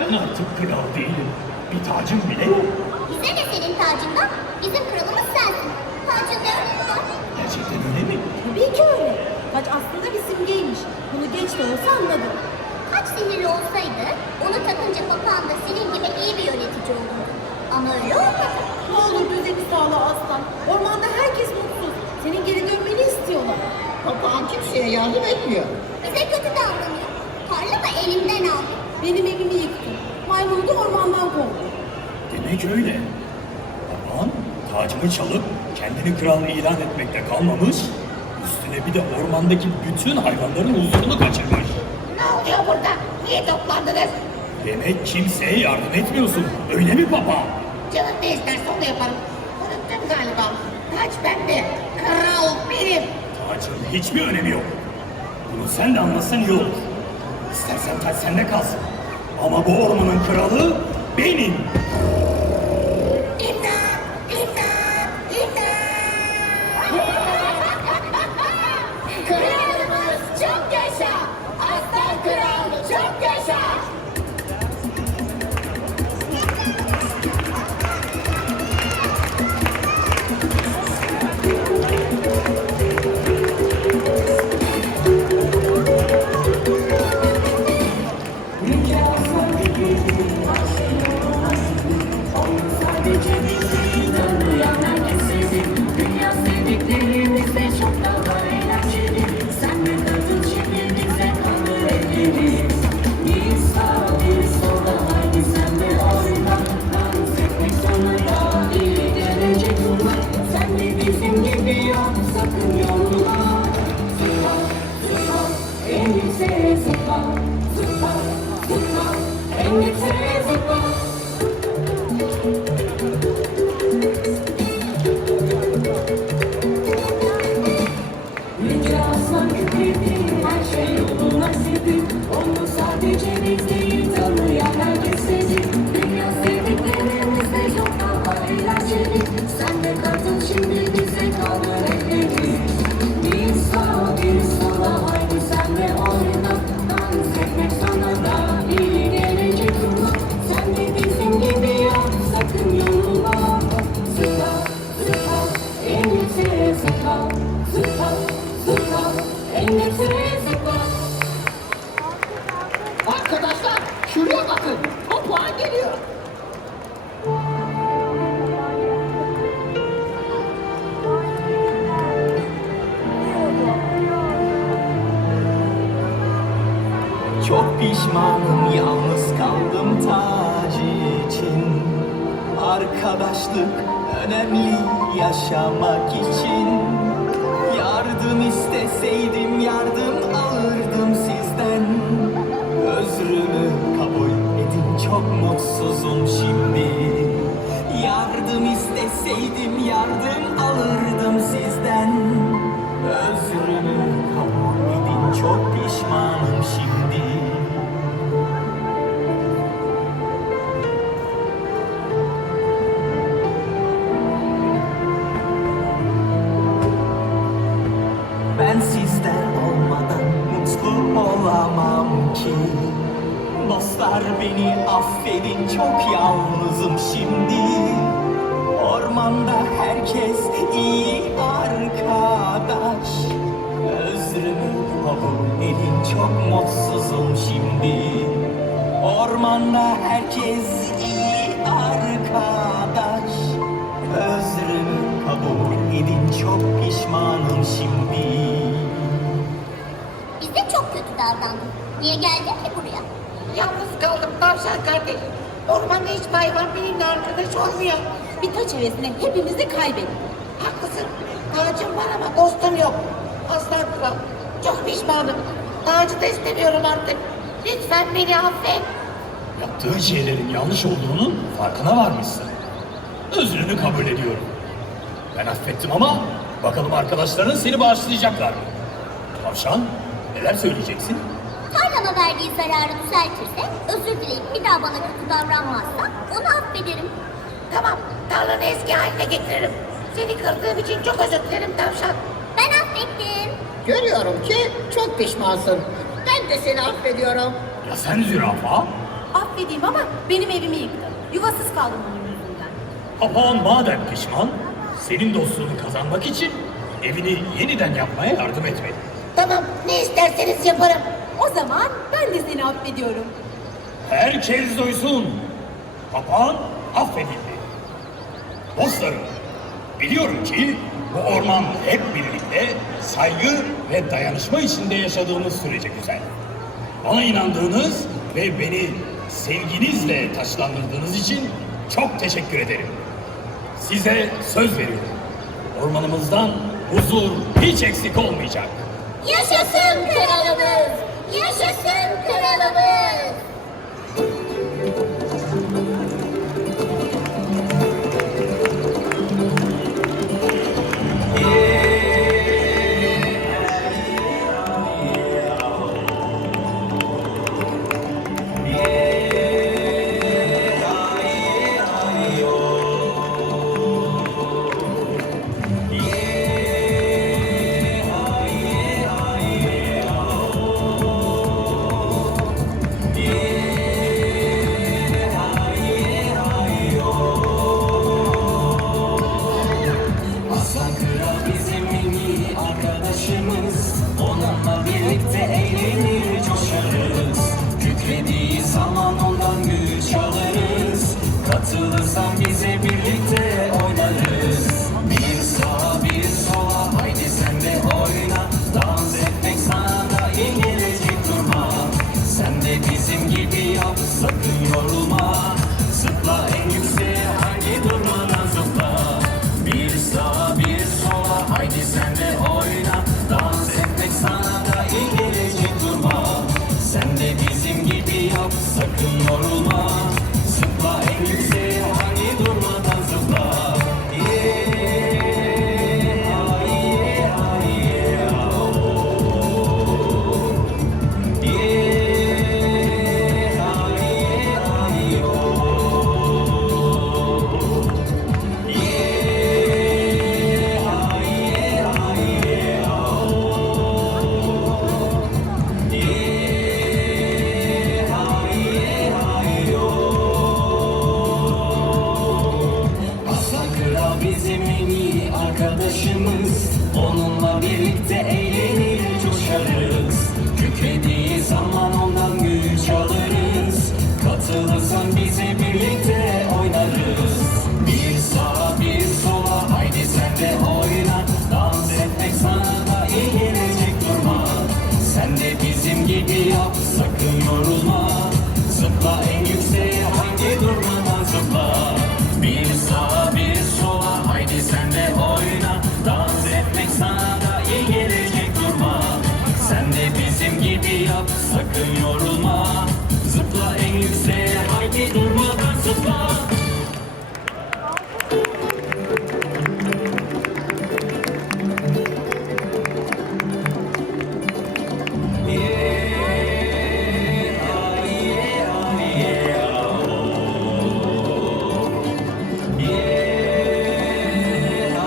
Ben artık kral değilim. Bir tacım bile yok. Bize ne senin tacından? Bizim kralımız sensin. Tacın ne önemi var? Gerçekten öyle mi? Tabii ki öyle. Taç aslında bir simgeymiş. Bunu geç de olsa anladım. Kaç sinirli olsaydı, onu takınca papağan da senin gibi iyi bir yönetici olurdu. Ama öyle olmadı. Ne olur düzeni sağla aslan. Ormanda herkes mutsuz. Senin geri dönmeni istiyorlar. Papağan kimseye yardım etmiyor. Bize kötü davranıyor. Tarla da elimden aldı. Benim evimi yıktı. Maymunu da ormandan kovdu. Demek öyle. Papağan tacımı çalıp kendini kral ilan etmekle kalmamış, üstüne bir de ormandaki bütün hayvanların huzurunu kaçırmış. Ne oluyor burada? Niye toplandınız? Demek kimseye yardım etmiyorsun, öyle mi papağan? Canım ne isterse onu yaparım. Unuttum galiba. Taç bende. Kral benim. Tacın hiçbir önemi yok. Bunu sen de anlasan iyi olur. İstersen taç sende kalsın. Ama bu ormanın kralı benim. İmdat! İmdat! İmdat! Kralımız çok yaşa! Aslan kral çok yaşa! Dünya sevdiklerimizle çok daha eğlenceli. Sen de kadın şimdi bize kalır elleri. Bir sağ bir sola haydi sen de oyna. Dans etmek sonunda iyi gelecek bulmak. Sen de bizim gibi yap sakın yorulma. Zıpla zıpla en yükseğe zıpla. Zıpla zıpla en yükseğe zıpla. Yüce aslan kükredi, her şey yoluna girdi. Onu sadece biz değil, tanıyan herkes sezi. Dünya sevdiklerimizle çok daha eğlenceli. Sen de katıl şimdi bize kalır elleri. Bir sağa bir sola haydi sen de oyna. Dans etmek sana da iyi gelecek durma. Sen de bizim gibi yap, sakın yorulma. Zıpla zıpla en yükseğe zıpla. Zıpla zıpla en yükseğe zıpla. Arkadaşlar şuraya bakın. Papağan geliyor. Çok pişmanım yalnız kaldım tac için. Arkadaşlık önemli yaşamak için. Yardım isteseydim yardım alırdım sizden. Özrümü kabul edin çok mutsuzum şimdi. Yardım isteseydim yardım alırdım sizden. Özrümü kabul edin çok pişmanım şimdi. Ben sizden olmadan mutlu olamam ki. Dostlar beni affedin çok yalnızım şimdi. Ormanda herkes iyi arkadaş. Özrümü kabul edin çok mutsuzum şimdi. Ormanda herkes iyi arkadaş. Özrümü kabul edin çok pişmanım şimdi. Bize çok kötü davrandın. Niye geldin ki buraya? Yalnız kaldım tavşan kardeş. Ormanda hiç hayvan benimle arkadaş olmuyor. Bir taç hevesine hepimizi kaybettik. Haklısın. Tacım var ama dostum yok. Aslan kral. Çok pişmanım. Tacı da istemiyorum artık. Lütfen beni affet. Yaptığın şeylerin yanlış olduğunun farkına varmışsın. Özrünü kabul ediyorum. Ben affettim ama bakalım arkadaşların seni bağışlayacaklar mı? Tavşan, neler söyleyeceksin? Tarlama verdiği zararı düzeltirse, özür dileyip bir daha bana kötü davranmazsa onu affederim. Tamam. Tarlanı eski haline getiririm. Seni kırdığım için çok özür dilerim tavşan. Ben affettim. Görüyorum ki çok pişmansın. Ben de seni affediyorum. Ya sen zürafa? Affet affedeyim ama benim evimi yıktı. Yuvasız kaldım onun yüzünden. Papağan madem pişman, senin dostluğunu kazanmak için evini yeniden yapmaya yardım etmeli. Tamam, ne isterseniz yaparım. O zaman ben de seni affediyorum. Herkes duysun. Papağan affedildi. Dostlarım, biliyorum ki bu orman hep birlikte saygı ve dayanışma içinde yaşadığımız sürece güzel. Bana inandığınız ve beni sevginizle taşlandırdığınız için çok teşekkür ederim. Size söz veriyorum. Ormanımızdan huzur hiç eksik olmayacak. Yaşasın kralımız! Yaşasın kralımız! Aslan Kral bizim en iyi arkadaşımız. Onunla birlikte eğlenir, coşarız. Kükrediği zaman ondan güç alırız. Katılırsan bize birlikte oynarız. Bir sağa bir sola haydi sen de oyna. Dans etmek sana da iyi gelecek, durma. Sen de bizim gibi yap, sakın yorulma. Zıpla en yükseğe, haydi durmadan zıpla. Bir sağa bir sola haydi sen de oyna. Dans etmek sana da iyi gelecek, durma. Sen de bizim gibi yap, sakın yorulma. Zıpla en yükseğe, haydi durmadan zıpla. Yeah, yeah, yeah, oh. Yeah, yeah, oh. Aslan Kral bizim en iyi arkadaşımız. Onunla birlikte eğlenir, coşarız. Kükrediği zaman ondan güç alırız. Katılırsan bize birlikte oynarız. Bir sağa bir sola haydi sen de oyna. Dans etmek sana da iyi gelecek, durma. Sen de bizim gibi yap, sakın yorulma. Zıpla en yükseğe, haydi durmadan zıpla. Bir sağa bir sola haydi sen de oyna. Dans etmek sana da iyi gelecek, durma. Sen de bizim gibi yap, sakın yorulma.